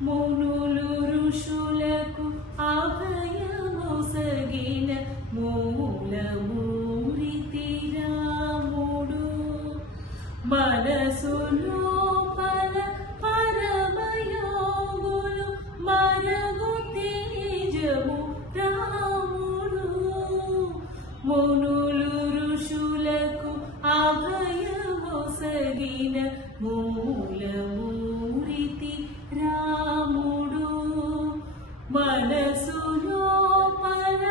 మునులు ఋషులకు అభయమొసగిన మూలమూర్తి రాముడు మనసు లోపల పరమయోగులు మరగు తేజము రాముడు మునులు ఋషులకు అభయమొసగిన మూలమూర్తి రాముడు మనసు లోపల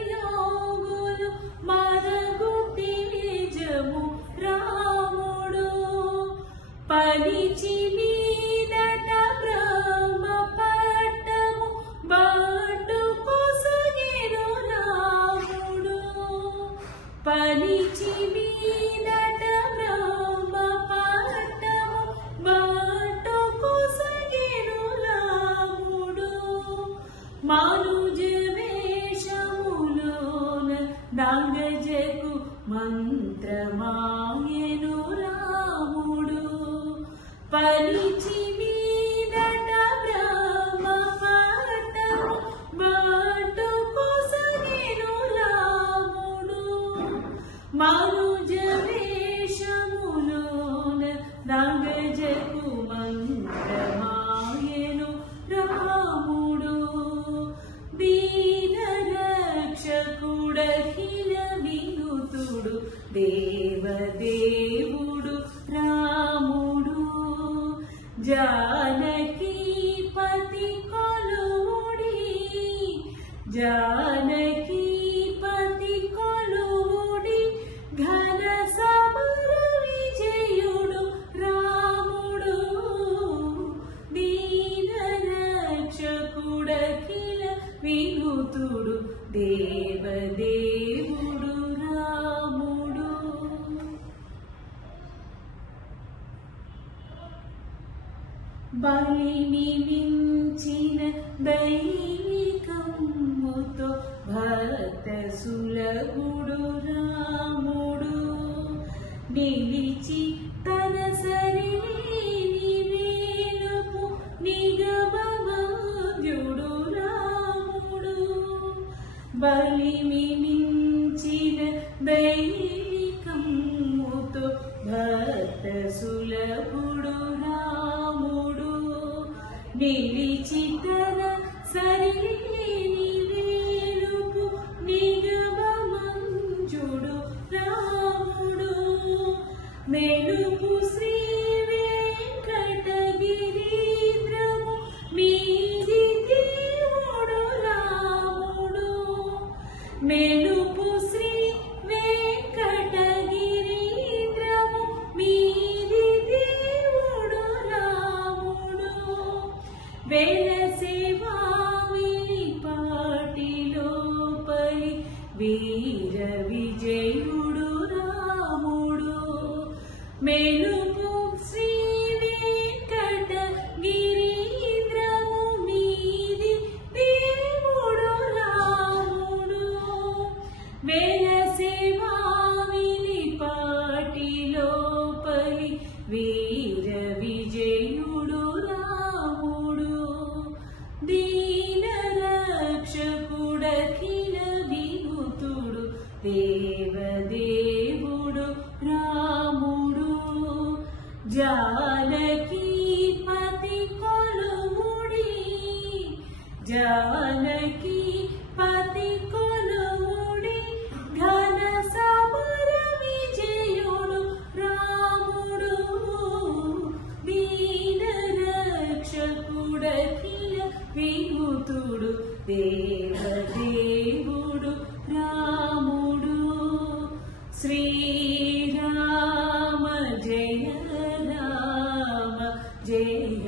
పరమయోగులు మరగు తేజము రాముడు పలిచి మీదట బ్రహ్మ పట్టము బాటు కొసగెను రాముడు పలిచి మీదట బ్రహ్మ పట్టము బాటు కొసగెను రాముడు మానుజ వేషములోన దంగజకు మంత్రమాయెను రాముడు పలిచి మీదట బ్రహ్మ పట్టము బాటు కొసగెను రాముడు మానుజ వేషములోన దంగజకు మంత్రమాయెను రాముడు దీన రక్షకుడఖిల వినుతుడు దేవదేవుడు రాముడు జానకీపతి కొలువుడి జానకీపతి కొలువుడి ఘన సమర విజయుడు రాముడు దీన రక్షకుడఖిల వినుతుడు దేవదేవుడు రాముడు బలిని మించిన దైవికమ్ముతో భక్త సులభుడు రాముడు నిలిచి తన సరిలేని వేలుపు నిగమమధ్యుడు రాముడు బలిని మించిన దైవికమ్ముతో భక్త సులభుడు రాముడు నిలిచి తన సరిలేని వేలుపు నిగమమంజుడు రాముడు మెలుపు శ్రీ వెంకటగిరీంద్రము మీది దేవుడు రాముడు మెలుపు శ్రీ వెంకటగిరీంద్రము మీది దేవుడు రాముడు వెలసే వావిలి పాటిలోపలి వీర విజయుడు రాముడు మెలుపు శ్రీ వెంకటగిరీంద్రము మీది దేవుడు రాముడు వెలసే వావిలి పాటిలోపలి వీర విజయుడు రాముడు దీన రక్షకుడఖిల వినుతుడు దేవదేవుడు రాముడు జానకీపతి కొలువుడి జానకీపతి కొలువుడి ఘన సమర విజయుడు రాముడు దీన రక్షకుడఖిల వినుతుడు దేవదేవుడు రాముడు శ్రీరామ జయ రామ జయ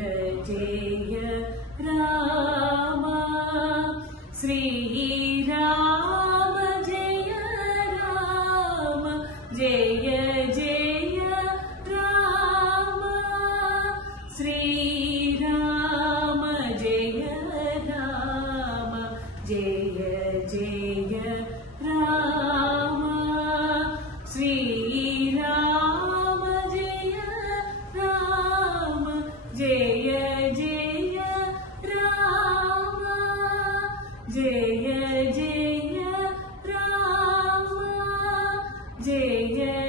జయ రామ శ్రీరామ జయ రామ జయ జయ రామ శ్రీరామ జయ రామ జయ జయ రామ శ్రీరామ జయ రామ జయ జయ जय जय राम जय